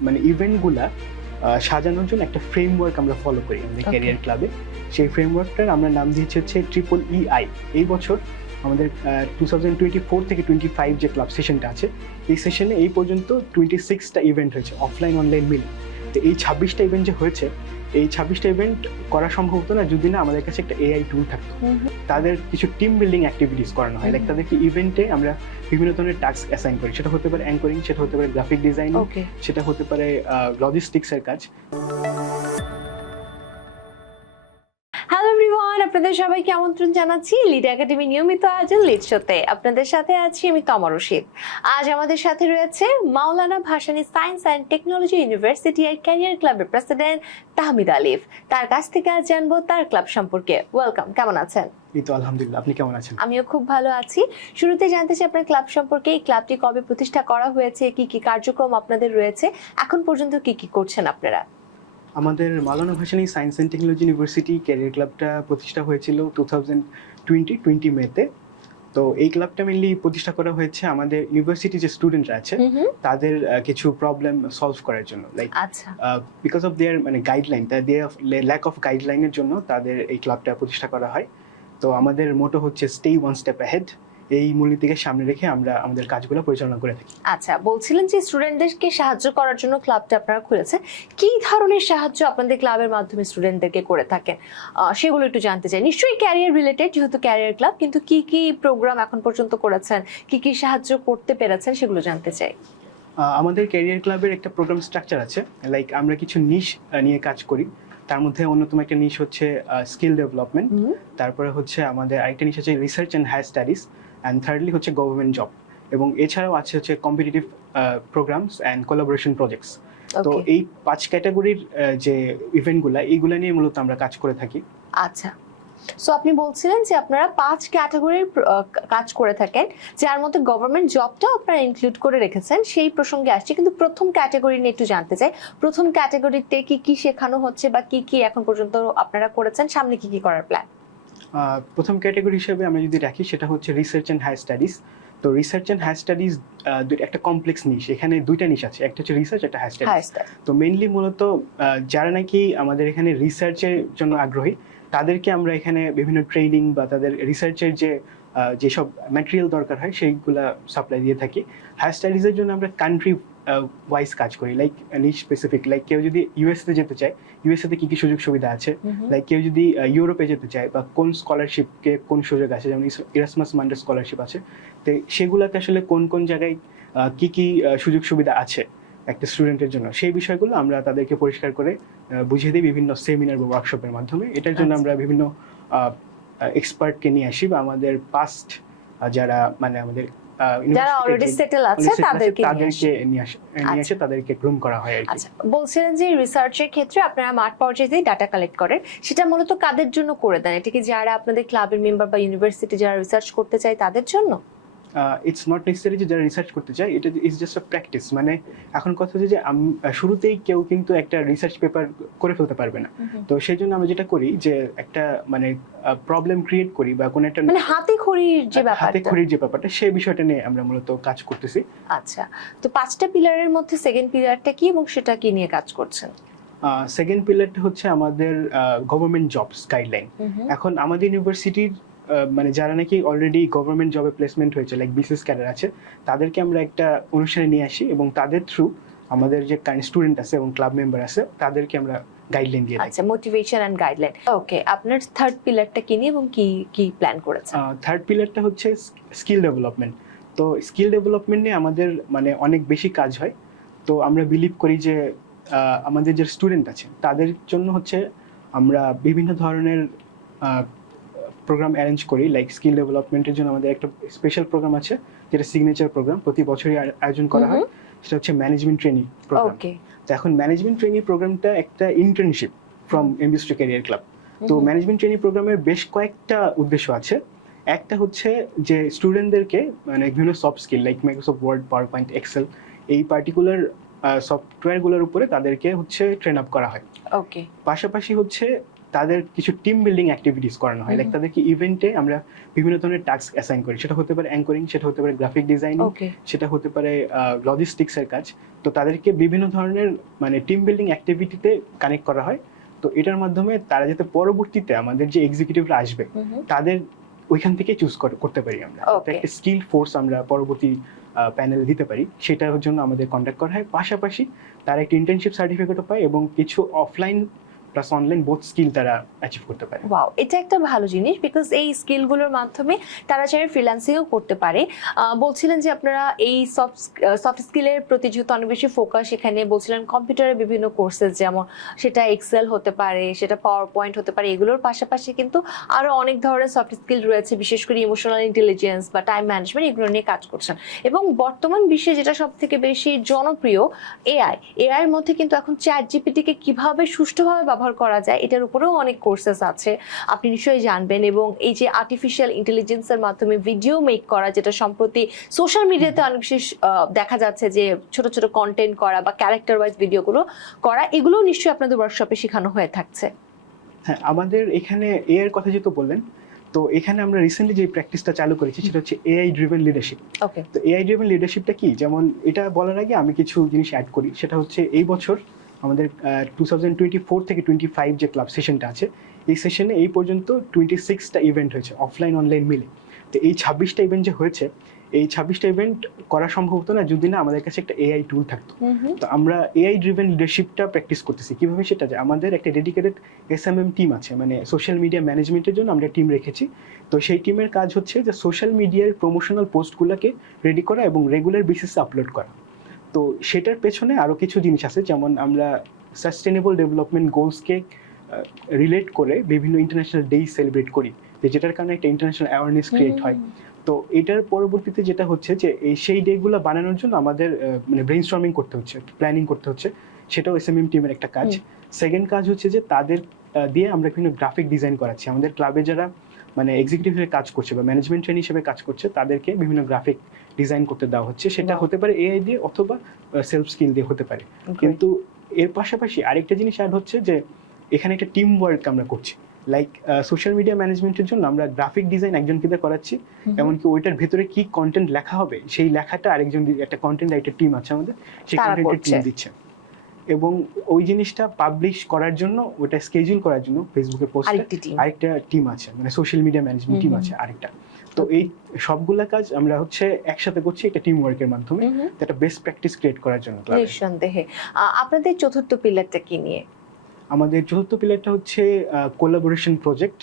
মানে ইভেন্টগুলা সাজানোর জন্য একটা ফ্রেমওয়ার্ক আমরা ফলো করি আমাদের ক্যারিয়ার ক্লাবে সেই ফ্রেমওয়ার্কটার আমরা নাম দিয়েছি হচ্ছে ট্রিপল ইআই এই বছর আমাদের টু থাউজেন্ড টোয়েন্টি ফোর থেকে টোয়েন্টি ফাইভ যে ক্লাব সেশনটা আছে এই সেশনে এই পর্যন্ত টোয়েন্টি সিক্সটা ইভেন্ট হয়েছে অফলাইন অনলাইন মিলে তো এই ছাব্বিশটা ইভেন্ট যে হয়েছে এই ছাব্বিশটা ইভেন্ট করা সম্ভব হতো না যদি না আমাদের কাছে একটা এআই টুল থাকতো। তাদের কিছু টিম বিল্ডিং অ্যাক্টিভিটিস করানো হয়। লাইক তাদেরকে ইভেন্টে আমরা বিভিন্ন ধরনের টাস্ক অ্যাসাইন করি। সেটা হতে পারে অ্যাঙ্করিং সেটা হতে পারে গ্রাফিক ডিজাইন সেটা হতে পারে লজিস্টিক্সের কাজ। আপনাদের সবাইকে আমন্ত্রণ জানাচ্ছি। লিড একাডেমি নিয়মিত আয়োজন লিড শোতে আপনাদের সাথে আছি আমি তমা রশিদ। আজ আমাদের সাথে রয়েছে Maulana Bhashani science and technology university এর ক্যারিয়ার ক্লাবের প্রেসিডেন্ট তাহমিদ আলিফ। তার কাছ থেকে আজ জানব তার ক্লাব সম্পর্কে। ওয়েলকাম কেমন আছেন? এই তো আলহামদুলিল্লাহ আপনি কেমন আছেন? আমিও খুব ভালো আছি। শুরুতে জানতে চাই আপনার ক্লাব সম্পর্কে এই ক্লাবটি কবে প্রতিষ্ঠা করা হয়েছে কি কি কার্যক্রম আপনাদের রয়েছে এখন পর্যন্ত কি কি করছেন আপনারা? আমাদের Maulana Bhashani science and technology university career ক্লাবটা প্রতিষ্ঠা হয়েছিল টু থাউজেন্ড টোয়েন্টি টোয়েন্টি মেতে। তো এই ক্লাবটা মেনলি প্রতিষ্ঠা করা হয়েছে আমাদের ইউনিভার্সিটি যে স্টুডেন্টরা আছে তাদের কিছু প্রবলেম সলভ করার জন্য। লাইক বিকজ অফ দেয়ার মানে গাইডলাইন ল্যাক অফ গাইডলাইনের জন্য তাদের এই ক্লাবটা প্রতিষ্ঠা করা হয়। তো আমাদের মোটো হচ্ছে স্টে ওয়ান স্টেপ অ্যাহেড এই মূলনীতিকে সামনে রেখে আমরা আমাদের কাজগুলো পরিচালনা করে থাকি। আচ্ছা বলছিলেন যে স্টুডেন্টদেরকে সাহায্য করার জন্য ক্লাবটা আপনারা খুলেছেন। কি ধরনের সাহায্য আপনাদের ক্লাবের মাধ্যমে স্টুডেন্টদেরকে করে থাকেন? সেগুলো একটু জানতে চাই। নিশ্চয়ই ক্যারিয়ার রিলেটেড যেহেতু ক্যারিয়ার ক্লাব কিন্তু কি কি প্রোগ্রাম এখন পর্যন্ত করেছেন? কি কি সাহায্য করতে পেরেছেন সেগুলো জানতে চাই। আমাদের ক্যারিয়ার ক্লাবের একটা প্রোগ্রাম স্ট্রাকচার আছে। লাইক আমরা কিছু নিশ নিয়ে কাজ করি। তার মধ্যে অন্যতম একটা নিশ হচ্ছে স্কিল ডেভেলপমেন্ট তারপরে হচ্ছে আমাদের আরেকটা নিশ হচ্ছে research and higher studies and thirdly হচ্ছে গভর্নমেন্ট জব এবং এছাড়াও আছে হচ্ছে competitive programs and collaboration projects তো এই পাঁচ ক্যাটাগরির যে ইভেন্টগুলো এইগুলো নিয়ে মূলত আমরা কাজ করে থাকি। আচ্ছা। সো আপনি বলছিলেন যে আপনারা পাঁচ ক্যাটাগরির কাজ করে থাকেন যার মধ্যে গভর্নমেন্ট জবটাও আপনারা ইনক্লুড করে রেখেছেন সেই প্রসঙ্গে আসছে। কিন্তু প্রথম ক্যাটাগরি নিয়ে একটু জানতে চাই প্রথম ক্যাটাগরিতে কি কি শেখানো হচ্ছে বা কি কি এখন পর্যন্ত আপনারা করেছেন সামনে কি কি করার প্ল্যান প্রথম ক্যাটাগরি হিসেবে আমরা যদি রাখি সেটা হচ্ছে রিসার্চ অ্যান্ড হায়ার স্টাডিজ তো রিসার্চ অ্যান্ড হায়ার স্টাডিজ একটা কমপ্লেক্স নিশ এখানে দুইটা নিশ আছে। একটা হচ্ছে রিসার্চ একটা হায়ার স্টাডিজ তো মেইনলি মূলত যারা নাকি আমাদের এখানে রিসার্চের জন্য আগ্রহী তাদেরকে আমরা এখানে বিভিন্ন ট্রেনিং বা তাদের রিসার্চের যে যেসব ম্যাটেরিয়াল দরকার হয় সেইগুলা সাপ্লাই দিয়ে থাকি। হায়ার স্টাডিজের জন্য আমরা কান্ট্রি ওয়াইজ কাজ করি লাইক নিচ স্পেসিফিক লাইক কেউ যদি ইউএসএতে যেতে চায় ইউএসএতে কি কি সুযোগ সুবিধা আছে? লাইক কেউ যদি ইউরোপে যেতে চায় বা কোন স্কলারশিপকে কোন সুযোগ আছে যেমন ইরাসমাস মান্ডার স্কলারশিপ আছে তো সেগুলাতে আসলে কোন কোন জায়গায় কি কি সুযোগ সুবিধা আছে একটা স্টুডেন্টের জন্য সেই বিষয়গুলো আমরা তাদেরকে পরিষ্কার করে বুঝিয়ে দিই বিভিন্ন সেমিনার বা ওয়ার্কশপের মাধ্যমে। এটার জন্য আচ্ছা। আমরা বিভিন্ন এক্সপার্টকে নিয়ে আসি বা আমাদের পাস্ট যারা মানে আমাদের যারা অলরেডি যে- সেটেল আছে তাদেরকে তাদেরকে নিয়ে আসে তাদেরকে গ্রুম করা হয় আচ্ছা বলছিলেন যে রিসার্চের ক্ষেত্রে আপনারা মাঠ পর্যায়ে ডাটা কালেক্ট করেন সেটা মূলত কাদের জন্য করে দেন? এটা কি যারা আপনাদের ক্লাবের মেম্বার বা ইউনিভার্সিটি যারা রিসার্চ করতে চায় তাদের জন্য? ইটস নট নেসেসারি যে যারা রিসার্চ করতে চায় এটা ইজ জাস্ট আ প্র্যাকটিস মানে এখন কথা হচ্ছে যে আম- শুরুতেই কেউ কিন্তু একটা রিসার্চ পেপার করে ফেলতে পারবে না। তো সেই জন্য আমরা যেটা করি যে একটা মানে প্রবলেম ক্রিয়েট করি বা কোনো একটা মানে হাতে খড়ির যে ব্যাপারটা হাতে খড়ির যে ব্যাপারটা সেই বিষয়টা নিয়ে আমরা মূলত কাজ করতেছি। আচ্ছা। তো পাঁচটা পিলারের মধ্যে সেকেন্ড পিলারটা কি এবং সেটা কি নিয়ে কাজ করছেন? সেকেন্ড পিলারটা হচ্ছে আমাদের গভর্নমেন্ট জবস গাইডলাইন এখন আমাদের ইউনিভার্সিটির মানে যারা নাকি অলরেডি গভর্নমেন্ট জবে প্লেসমেন্ট হয়েছে লাইক বিসিএস ক্যাডার আছে তাদেরকে আমরা একটা অনুষ্ঠানে নিয়ে আসি এবং তাদের থ্রু আমাদের যে কারেন্ট স্টুডেন্ট আছে এবং ক্লাব মেম্বার আছে তাদেরকে আমরা গাইডলাইন দিয়ে আচ্ছা মোটিভেশন এন্ড গাইডলাইন ওকে আপনার থার্ড পিলারটা কি নিয়ে এবং কি কি প্ল্যান করেছেন? থার্ড পিলারটা হচ্ছে স্কিল ডেভেলপমেন্ট তো স্কিল ডেভেলপমেন্ট নিয়ে আমাদের মানে অনেক বেশি কাজ হয়। তো আমরা বিলিভ করি যে আমাদের যে স্টুডেন্ট আছে তাদের জন্য হচ্ছে আমরা বিভিন্ন ধরনের প্রোগ্রাম অ্যারেঞ্জ করি লাইক স্কিল ডেভেলপমেন্টের জন্য আমাদের একটা স্পেশাল প্রোগ্রাম আছে যেটা সিগনেচার প্রোগ্রাম প্রতি বছরই আয়োজন করা হয়। সেটা হচ্ছে ম্যানেজমেন্ট ট্রেনিং প্রোগ্রাম তো এখন ম্যানেজমেন্ট ট্রেনিং প্রোগ্রামটা একটা ইন্টার্নশিপ ফ্রম এমবিস্ট্রি ক্যারিয়ার ক্লাব তো ম্যানেজমেন্ট ট্রেনিং প্রোগ্রামের বেশ কয়েকটা উদ্দেশ্য আছে। একটা হচ্ছে যে স্টুডেন্টদেরকে মানে বিভিন্ন soft skill like Microsoft Word PowerPoint Excel এই পার্টিকুলার সফটওয়্যারগুলোর উপরে তাদেরকে হচ্ছে ট্রেন আপ করা হয়। ওকে পাশাপাশি হচ্ছে তাদের কিছু টিম বিল্ডিং অ্যাক্টিভিটিস করানো হয়। লাইক তাদেরকে ইভেন্টে আমরা বিভিন্ন ধরনের টাস্ক অ্যাসাইন করি। সেটা হতে পারে অ্যাঙ্করিং সেটা হতে পারে গ্রাফিক ডিজাইনিং সেটা হতে পারে লজিস্টিক্স এর কাজ। তো তাদেরকে বিভিন্ন ধরনের মানে টিম বিল্ডিং অ্যাক্টিভিটিতে কানেক্ট করা হয়। তো এটার মাধ্যমে তারা যাতে পরবর্তীতে আমাদের যে এক্সিকিউটিভরা আসবে তাদের ওইখান থেকে চুজ করতে পারি আমরা। একটা স্কিল ফোর্স আমরা পরবর্তী প্যানেল দিতে পারি। সেটার জন্য আমাদের কন্ট্যাক্ট করা হয়। পাশাপাশি তারা একটা ইন্টার্নশিপ সার্টিফিকেটও পায় এবং কিছু offline plus online both skill তারা অ্যাচিভ করতে পারে। ওয়াও এটা একটা ভালো জিনিস বিকজ এই স্কিলগুলোর মাধ্যমে তারা চাইলে ফ্রিল্যান্সিংও করতে পারে। বলছিলেন যে আপনারা এই সফট সফট স্কিলের প্রতি যেহেতু অনেক বেশি ফোকাস এখানে বলছিলেন কম্পিউটারের বিভিন্ন কোর্সেস যেমন সেটা এক্সেল হতে পারে, সেটা পাওয়ার পয়েন্ট হতে পারে, এগুলোর পাশাপাশি কিন্তু আরও অনেক ধরনের সফট স্কিল রয়েছে, বিশেষ করে ইমোশনাল ইন্টেলিজেন্স বা টাইম ম্যানেজমেন্ট এগুলো নিয়ে কাজ করছেন। এবং বর্তমান বিশ্বে যেটা সব থেকে বেশি জনপ্রিয় এআই এআই এর মধ্যে কিন্তু এখন চ্যাট জিপিটিকে কীভাবে সুষ্ঠুভাবে ব্যবহার করা যায় এটার উপরেও অনেক কোর্সেস আছে। আপনি নিশ্চয়ই জানবেন এবং এই যে আর্টিফিশিয়াল ইন্টেলিজেন্সের মাধ্যমে ভিডিও মেক করা যেটা সম্প্রতি সোশ্যাল মিডিয়াতে অনেক বেশি দেখা যাচ্ছে যে ছোট ছোট কন্টেন্ট করা বা ক্যারেক্টার ওয়াইজ ভিডিওগুলো করা এগুলোও নিশ্চয়ই আপনাদের ওয়ার্কশপে শেখানো হয়ে থাকছে। হ্যাঁ আমাদের এখানে এর কথা যেহেতু বললেন তো এখানে আমরা রিসেন্টলি যে প্র্যাকটিসটা চালু করেছি সেটা হচ্ছে এআই ড্রিভেন লিডারশিপ ওকে তো এআই ড্রিভেন লিডারশিপটা কি? যেমন এটা বলার আগে আমি কিছু জিনিস অ্যাড করি সেটা হচ্ছে এই বছর আমাদের টু থাউজেন্ড টোয়েন্টি ফোর থেকে টোয়েন্টি ফাইভ যে ক্লাব সেশনটা আছে এই সেশনে এই পর্যন্ত টোয়েন্টি সিক্সটা ইভেন্ট হয়েছে অফলাইন অনলাইন মিলে। তো এই ছাব্বিশটা ইভেন্ট যে হয়েছে এই ছাব্বিশটা ইভেন্ট করা সম্ভব হতো না যদি না আমাদের কাছে একটা এআই টুল থাকতো। তো আমরা এআই ড্রিভেন লিডারশিপটা প্র্যাকটিস করতেছি। কীভাবে সেটা যে আমাদের একটা dedicated S M M team আছে মানে সোশ্যাল মিডিয়া ম্যানেজমেন্টের জন্য আমরা টিম রেখেছি। তো সেই টিমের কাজ হচ্ছে যে সোশ্যাল মিডিয়ার প্রমোশনাল পোস্টগুলোকে রেডি করা এবং রেগুলার বেসিসে আপলোড করা। তো সেটার পেছনে আরও কিছু জিনিস আছে যেমন আমরা সাস্টেনেবল ডেভেলপমেন্ট গোলসকে রিলেট করে বিভিন্ন ইন্টারন্যাশনাল ডে সেলিব্রেট করি যে যেটার কারণে একটা ইন্টারন্যাশনাল অ্যাওয়ারনেস ক্রিয়েট হয়। তো এটার পরবর্তীতে যেটা হচ্ছে যে এই সেই ডেগুলো বানানোর জন্য আমাদের মানে ব্রেন স্টর্মিং করতে হচ্ছে প্ল্যানিং করতে হচ্ছে সেটাও এস এম এম টিমের একটা কাজ। সেকেন্ড কাজ হচ্ছে যে তাদের দিয়ে আমরা বিভিন্ন গ্রাফিক ডিজাইন করাচ্ছি। আমাদের ক্লাবে যারা মানে এক্সিকিউটিভ হিসেবে কাজ করছে বা ম্যানেজমেন্ট ট্রেন হিসেবে কাজ করছে তাদেরকে বিভিন্ন গ্রাফিক ডিজাইন করতে দেওয়া হচ্ছে। সেটা হতে পারে এআই দিয়ে অথবা সেলফ স্কিল দিয়ে হতে পারে। কিন্তু এর পাশাপাশি আরেকটা জিনিস অ্যাড হচ্ছে যে এখানে একটা টিম ওয়ার্ক আমরা করছি। লাইক সোশ্যাল মিডিয়া ম্যানেজমেন্টের জন্য আমরা গ্রাফিক ডিজাইন একজনকে দিয়ে করাচ্ছি। এমনকি ওইটার ভেতরে কি কন্টেন্ট লেখা হবে সেই লেখাটা আরেকজন একটা কন্টেন্ট রাইটার টিম আছে আমাদের সেই কন্টেন্টের টিম দিচ্ছে। এবং ওই জিনিসটা পাবলিশ করার জন্য ওটা স্কেজুল করার জন্য ফেসবুকে পোস্ট আরেকটি টিম আছে মানে সোশ্যাল মিডিয়া ম্যানেজমেন্ট টিম আছে আরেকটা। তো এই সবগুলা কাজ আমরা হচ্ছে একসাথে করছি একটা টিম ওয়ার্কের মাধ্যমে একটা বেস্ট প্র্যাকটিস ক্রিয়েট করার জন্য নিঃসন্দেহে। আপনাদের চতুর্থ পিলারটা কি নিয়ে? আমাদের চতুর্থ পিলারটা হচ্ছে কোলাবোরেশন প্রজেক্ট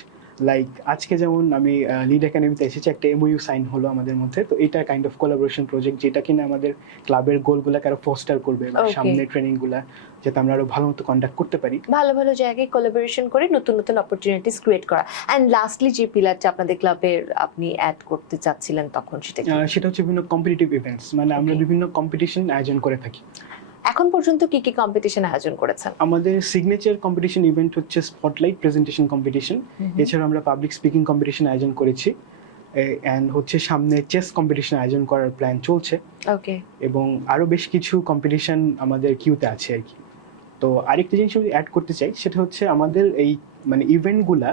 লাইক আজকে যেমন আমি লিড একাডেমিতে এসেছি একটা এমওইউ সাইন হলো আমাদের মধ্যে। তো এটা কাইন্ড অফ কোলাবোরেশন প্রজেক্ট যেটা কিনা আমাদের ক্লাবের গোলগুলোকে আরও ফোস্টার করবে সামনে ট্রেনিংগুলা যাতে আমরা আরও ভালো মতো কন্ডাক্ট করতে পারি। ভালো ভালো জায়গায় কোলাবোরেশন করে নতুন নতুন অপরচুনিটিস ক্রিয়েট করা। অ্যান্ড লাস্টলি যে পিলারটা আপনাদের ক্লাবের আপনি অ্যাড করতে চাচ্ছিলেন তখন সেটা সেটা হচ্ছে বিভিন্ন কম্পিটিটিভ ইভেন্টস মানে আমরা বিভিন্ন কম্পিটিশন আয়োজন করে থাকি। এখন পর্যন্ত কি কি কম্পিটিশন আয়োজন করেছেন? আমাদের সিগনেচার কম্পিটিশন ইভেন্ট হচ্ছে স্পটলাইট প্রেজেন্টেশন কম্পিটিশন এছাড়া আমরা পাবলিক স্পিকিং কম্পিটিশন আয়োজন করেছি। অ্যান্ড হচ্ছে সামনে চেস কম্পিটিশন আয়োজন করার প্ল্যান চলছে। ওকে এবং আরও বেশ কিছু কম্পিটিশন আমাদের কিউতে আছে আর কি তো আরেকটা জিনিস আমি অ্যাড করতে চাই সেটা হচ্ছে আমাদের এই মানে ইভেন্টগুলা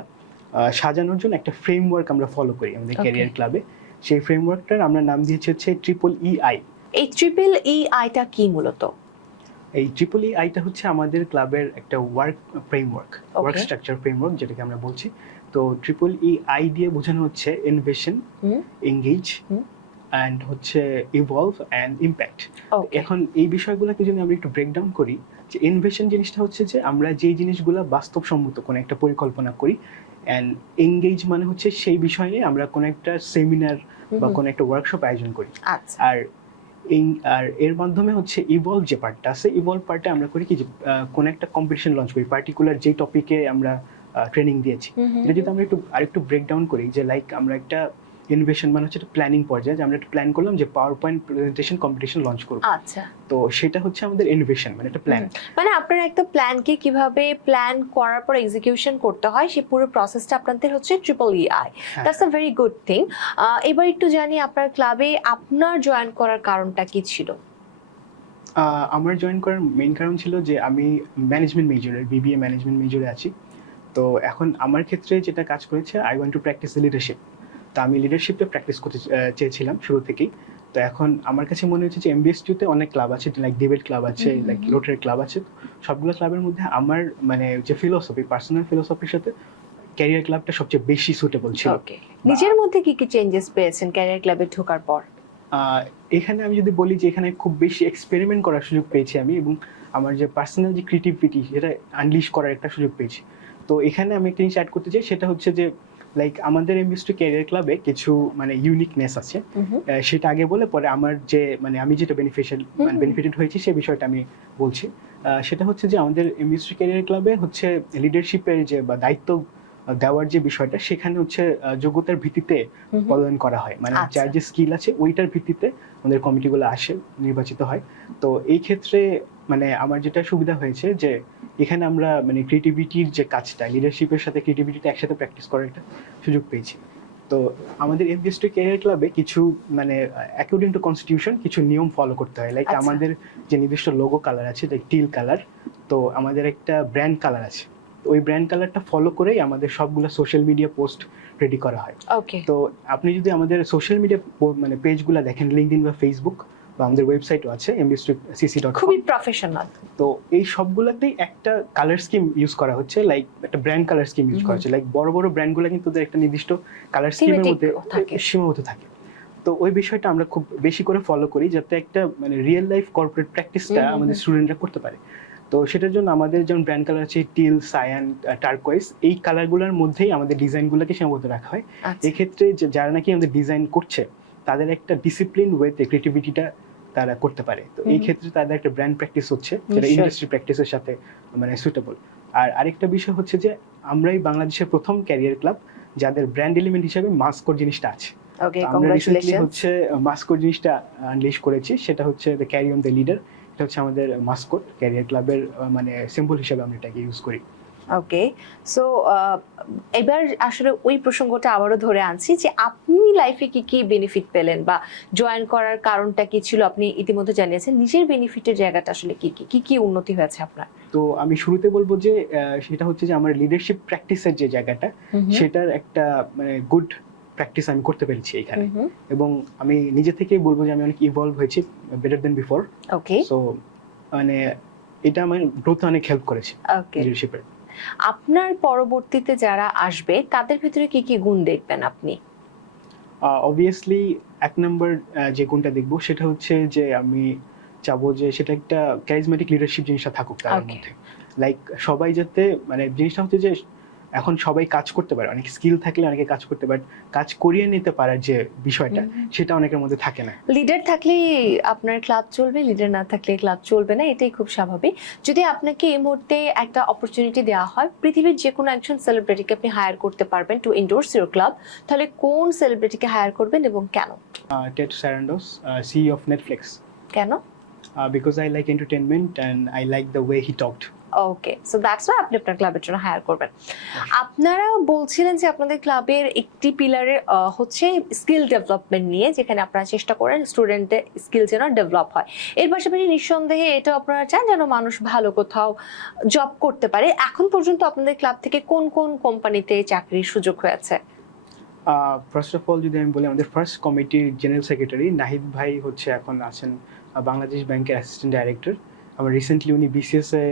সাজানোর জন্য একটা ফ্রেমওয়ার্ক আমরা ফলো করি আমাদের. ক্যারিয়ার ক্লাবে সেই ফ্রেমওয়ার্কটার আমরা নাম দিয়েছি হচ্ছে ট্রিপল ই আই এই ট্রিপল ই আইটা কি মূলত? এই ট্রিপল আইটা হচ্ছে আমাদের ক্লাবের একটা work framework work. Structure framework যেটাকে আমরা বলছি। তো ট্রিপল ই আই দিয়ে বোঝানো হচ্ছে ইনভেশন এঙ্গেজ অ্যান্ড হচ্ছে ইভলভ অ্যান্ড ইম্প্যাক্ট এখন এই বিষয়গুলোকে যদি আমরা একটু ব্রেকডাউন করি যে ইনভেশন জিনিসটা হচ্ছে যে আমরা যে জিনিসগুলো বাস্তবসম্মত কোনো একটা পরিকল্পনা করি অ্যান্ড এঙ্গেজ মানে হচ্ছে সেই বিষয়ে আমরা কোনো একটা সেমিনার বা কোনো একটা ওয়ার্কশপ আয়োজন করি। আচ্ছা। আর এই আর এর মাধ্যমে হচ্ছে ইভলভ যে পার্টটা আছে ইভলভ পার্টে আমরা করি কি যে কোনো একটা কম্পিটিশন লঞ্চ করি পার্টিকুলার যে টপিকে আমরা ট্রেনিং দিয়েছি। এটা যদি আমরা একটু আরেকটু ব্রেকডাউন করি যে লাইক আমরা একটা ইনভেশন মানে হচ্ছে একটা প্ল্যানিং পর্যায়ে যে আমরা একটা প্ল্যান করলাম যে PowerPoint presentation competition launch করব। আচ্ছা। তো সেটা হচ্ছে আমাদের ইনভেশন মানে একটা প্ল্যান মানে আপনারা একটা প্ল্যানকে কীভাবে প্ল্যান করার পর এক্সিকিউশন করতে হয় সেই পুরো প্রসেসটা আপনাদের হচ্ছে triple E I. That's a very good thing এবার একটু জানি আপনার ক্লাবে আপনার জয়েন করার কারণটা কি ছিল? আমার জয়েন করার মেইন কারণ ছিল যে আমি ম্যানেজমেন্ট মেজরের বিবিএ ম্যানেজমেন্ট মেজরে আছি। তো এখন আমার ক্ষেত্রে যেটা কাজ করেছে I want to practice leadership তো আমি লিডারশিপটা প্র্যাকটিস করতে চেয়েছিলাম শুরু থেকেই। তো এখন আমার কাছে মনে হচ্ছে যে এমবিএস তে অনেক ক্লাব আছে লাইক ডিবেট ক্লাব আছে লাইক। রোটারি ক্লাব আছে। তো সবগুলো ক্লাবের মধ্যে আমার মানে যে ফিলোসফি পার্সোনাল ফিলোসফির সাথে ক্যারিয়ার ক্লাবটা সবচেয়ে বেশি সুটেবল ছিল। নিজের মধ্যে কি কি চেঞ্জেস পেয়েছেন ক্যারিয়ার ক্লাবে ঢোকার পর? আহ, এখানে আমি যদি বলি যে এখানে খুব বেশি এক্সপেরিমেন্ট করার সুযোগ পেয়েছি আমি এবং আমার যে পার্সোনাল যে ক্রিয়েটিভিটি সেটা আনলিশ করার একটা সুযোগ পেয়েছি। তো এখানে আমি একটা জিনিস অ্যাড করতে চাই সেটা হচ্ছে যে লাইক আমাদের এমবিএসটি ক্যারিয়ার ক্লাবে কিছু মানে ইউনিকনেস আছে। সেটা আগে বলে পরে আমার যে মানে আমি যেটা বেনিফিশিয়াল মানে বেনিফিটেড হয়েছি সেই বিষয়টা আমি বলছি। সেটা হচ্ছে যে আমাদের এমবিএসটি ক্যারিয়ার ক্লাবে হচ্ছে লিডারশিপের যে বা দায়িত্ব দেওয়ার যে বিষয়টা সেখানে হচ্ছে যোগ্যতার ভিত্তিতে পদায়ন করা হয়। মানে আচ্ছা। যার যে স্কিল আছে ওইটার ভিত্তিতে আমাদের কমিটিগুলো আসে নির্বাচিত হয়। তো এই ক্ষেত্রে মানে আমার যেটা সুবিধা হয়েছে যে এখানে আমরা মানে ক্রিয়েটিভিটির যে কাজটা লিডারশিপের সাথে ক্রিয়েটিভিটিটা একসাথে প্র্যাকটিস করার একটা সুযোগ পেয়েছি। তো আমাদের এমবিএস টু ক্যারিয়ার ক্লাবে কিছু মানে অ্যাকর্ডিং টু কনস্টিটিউশন কিছু নিয়ম ফলো করতে হয়। লাইক আচ্ছা। আমাদের যে নির্দিষ্ট লোগো কালার আছে লাইক টিল কালার তো আমাদের একটা ব্র্যান্ড কালার আছে। ওই ব্র্যান্ড কালারটা ফলো করেই আমাদের সবগুলো সোশ্যাল মিডিয়া পোস্ট রেডি করা হয়। ওকে তো আপনি যদি আমাদের সোশ্যাল মিডিয়া মানে পেজগুলো দেখেন লিঙ্কডিন বা ফেসবুক বা আমাদের ওয়েবসাইটও আছে ডট খুবই প্রফেশনাল তো এই সবগুলোতেই একটা কালার স্কিম ইউজ করা হচ্ছে লাইক একটা ব্র্যান্ড কালার স্কিম ইউজ করা হচ্ছে। লাইক বড় বড় ব্র্যান্ডগুলো কিন্তু ওদের একটা নির্দিষ্ট কালার স্কিমের মধ্যে সীমাবদ্ধ থাকে। তো ওই বিষয়টা আমরা খুব বেশি করে ফলো করি যাতে একটা মানে রিয়েল লাইফ কর্পোরেট প্র্যাকটিসটা আমাদের। স্টুডেন্টরা করতে পারে। তো সেটার জন্য আমাদের যেমন ব্র্যান্ড কালার আছে টিল সায়ান টার্কোয়েস এই কালারগুলোর মধ্যেই আমাদের ডিজাইনগুলোকে সীমাবদ্ধ রাখা হয়। আচ্ছা। এক্ষেত্রে যারা নাকি আমাদের ডিজাইন করছে তাদের একটা ডিসিপ্লিন ওয়েতে ক্রিয়েটিভিটিটা তারা করতে পারে। তো এই ক্ষেত্রে তাদের একটা ব্র্যান্ড প্র্যাকটিস হচ্ছে যেটা ইন্ডাস্ট্রি প্র্যাকটিসের সাথে মানে সুইটেবল আর আরেকটা বিষয় হচ্ছে যে আমরাই বাংলাদেশের প্রথম ক্যারিয়ার ক্লাব যাদের ব্র্যান্ড এলিমেন্ট হিসেবে মাস্কট জিনিসটা আছে। ওকে আমরা রিসেন্টলি হচ্ছে মাস্কট জিনিসটা আনলিশ করেছি সেটা হচ্ছে the carry on the leader এটা হচ্ছে আমাদের মাস্কট ক্যারিয়ার ক্লাবের মানে সিম্বল হিসেবে আমরা এটাকে ইউজ করি। ওকে সো এবার আসলে ওই প্রসঙ্গটা আবারও ধরে আনছি যে আপনি লাইফে কি কি বেনিফিট পেলেন বা জয়েন করার কারণটা কি ছিল? আপনি ইতিমধ্যে জানিয়েছেন নিজের বেনিফিটের জায়গাটা আসলে কি কি কি কি উন্নতি হয়েছে আপনার? তো আমি শুরুতে বলব যে সেটা হচ্ছে যে আমার লিডারশিপ প্র্যাকটিসের যে জায়গাটা সেটার একটা মানে গুড প্র্যাকটিস আমি করতে পেরেছি এখানে। এবং আমি নিজে থেকেই বলব যে আমি অনেক ইভলভ হয়েছি better then before okay so মানে এটা আমার গ্রোথে অনেক হেল্প করেছে লিডারশিপের আপনার পরবর্তীতে যারা আসবে তাদের ভিতরে কি কি গুণ দেখবেন আপনি? অবভিয়াসলি এক নম্বর যে গুণটা দেখব সেটা হচ্ছে যে আমি চাবো যে সেটা একটা ক্যারিজমেটিক লিডারশিপ জিনিসটা থাকুক তার মধ্যে। লাইক সবাই যাতে মানে জিনিসটা হচ্ছে যে এখন সবাই কাজ করতে পারে অনেক স্কিল থাকলে অনেকে কাজ করতে পারে কাজ করিয়ে নিতে পারার যে বিষয়টা সেটা অনেকের মধ্যে থাকে না। লিডার থাকলে আপনার ক্লাব চলবে লিডার না থাকলে ক্লাব চলবে না এটাই খুব স্বাভাবিক। যদি আপনাকে এই মুহূর্তে একটা অপরচুনিটি দেওয়া হয় পৃথিবীর যে কোনো একজন সেলিব্রিটিকে আপনি হায়ার করতে পারবেন টু ইন্ডোর্স ইউর ক্লাব তাহলে কোন সেলিব্রিটিকে হায়ার করবেন এবং কেন? Ted Sarandos C of Netflix কেন? Because I like entertainment and I like the way he talked okay so that's why আপনি আপনার ক্লাবের জন্য হায়ার করবেন। আপনারা বলছিলেন যে আপনাদের ক্লাবের একটি পিলারে হচ্ছে স্কিল ডেভেলপমেন্ট নিয়ে, যেখানে আপনারা চেষ্টা করেন স্টুডেন্টের স্কিল যেন ডেভেলপ হয়। এর পাশাপাশি নিঃসন্দেহে এটা আপনারা চান যেন মানুষ ভালো কোথাও জব করতে পারে। এখন পর্যন্ত আপনাদের ক্লাব থেকে কোন কোন কোম্পানিতে চাকরির সুযোগ হয়েছে? ফার্স্ট অফ অল যদি আমি বলি, আমাদের ফার্স্ট কমিটির জেনারেল সেক্রেটারি নাহিদ ভাই হচ্ছে এখন আছেন বাংলাদেশ ব্যাংকের অ্যাসিস্ট্যান্ট ডাইরেক্টর আবার রিসেন্টলি উনি বিসিএস এ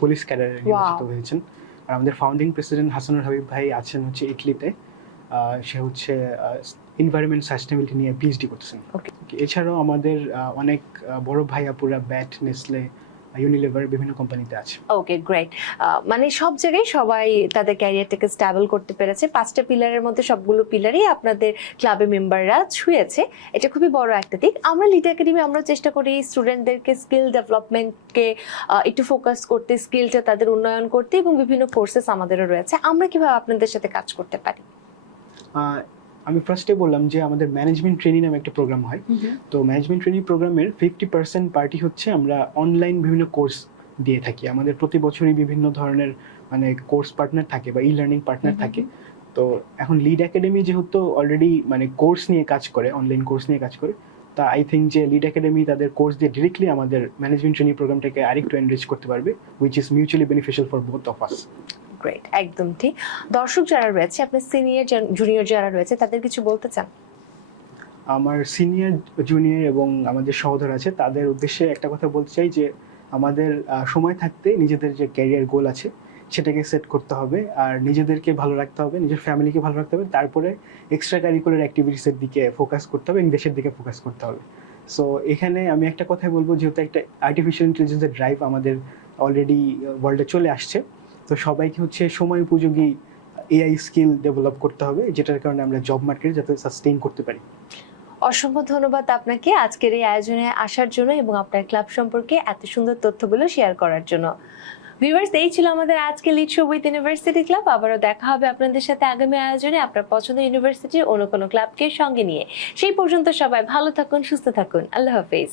পুলিশ ক্যাডারে নির্বাচিত হয়েছেন। আর আমাদের ফাউন্ডিং প্রেসিডেন্ট হাসানুর হাবিব ভাই আছেন হচ্ছে ইটলিতে আহ, সে হচ্ছে এনভায়রনমেন্ট সাস্টেনেবিলিটি নিয়ে পিএইচডি করতেছেন. এছাড়াও আমাদের অনেক বড় ভাই আপুরা ব্যাট নেসলে ইউনিলিভার বিভিন্ন কোম্পানিতে আছে। ওকে গ্রেট মানে সব জায়গায় সবাই তাদের ক্যারিয়ারটাকে স্ট্যাবল করতে পেরেছে। পাঁচটা পিলারের মধ্যে সবগুলো পিলারই আপনাদের ক্লাবে মেম্বাররা ছুঁয়েছে। এটা খুবই বড় একটা দিক। আমরা লিড একাডেমি আমরা চেষ্টা করি স্টুডেন্টদেরকে স্কিল ডেভেলপমেন্টকে একটু ফোকাস করতে স্কিলটা তাদের উন্নয়ন করতে এবং বিভিন্ন কোর্সেস আমাদেরও রয়েছে। আমরা কীভাবে আপনাদের সাথে কাজ করতে পারি? আমি ফার্স্টে বললাম যে আমাদের ম্যানেজমেন্ট ট্রেনিং নামে একটা প্রোগ্রাম হয়। তো ম্যানেজমেন্ট ট্রেনিং প্রোগ্রামের ফিফটি পার্সেন্ট পার্টি হচ্ছে আমরা অনলাইন বিভিন্ন কোর্স দিয়ে থাকি। আমাদের প্রতি বছরই বিভিন্ন ধরনের মানে কোর্স পার্টনার থাকে বা ই লার্নিং পার্টনার থাকে। তো এখন লিড একাডেমি যেহেতু অলরেডি মানে কোর্স নিয়ে কাজ করে অনলাইন কোর্স নিয়ে কাজ করে তা আই থিঙ্ক যে লিড একাডেমি তাদের কোর্স দিয়ে ডিরেক্টলি আমাদের ম্যানেজমেন্ট ট্রেনিং প্রোগ্রামটাকে আরেকটু এনরিচ করতে পারবে which is mutually beneficial for both of us great একদম ঠিক। দর্শক যারা রয়েছে, আপনার সিনিয়র জুনিয়র যারা রয়েছে, তাদের কিছু বলতে চান? আমার সিনিয়র জুনিয়র এবং আমাদের সহোদর আছে, তাদের উদ্দেশ্যে একটা কথা বলতে চাই যে, আমাদের সময় থাকতে নিজেদের যে ক্যারিয়ার গোল আছে, সেটাকে সেট করতে হবে। আর নিজেদেরকে ভালো রাখতে হবে, নিজের ফ্যামিলিকে ভালো রাখতে হবে। তারপরে এক্সট্রা কারিকুলার অ্যাক্টিভিটিসের দিকে ফোকাস করতে হবে এবং দেশের দিকে ফোকাস করতে হবে। সো এখানে আমি একটা কথাই বলব, যেহেতু একটা আর্টিফিশিয়াল ইন্টেলিজেন্সের ড্রাইভ আমাদের অলরেডি ওয়ার্ল্ডে চলে আসছে। তো সবাইকে হচ্ছে সময় উপযোগী এআই স্কিল ডেভেলপ করতে হবে, যেটার কারণে আমরা জব মার্কেটে যাতে সাস্টেইন করতে পারি। অসংখ্য ধন্যবাদ আপনাকে আজকের এই আয়োজনে আসার জন্য এবং আপনার ক্লাব সম্পর্কে এত সুন্দর তথ্যগুলো শেয়ার করার জন্য। ভিউয়ার্স এই ছিল আমাদের আজকে Lead show with university club আবারও দেখা হবে আপনাদের সাথে আগামী আয়োজনে আপনার পছন্দের ইউনিভার্সিটির অন্য কোনো ক্লাবকে সঙ্গে নিয়ে। সেই পর্যন্ত সবাই ভালো থাকুন, সুস্থ থাকুন। আল্লাহ হাফেজ।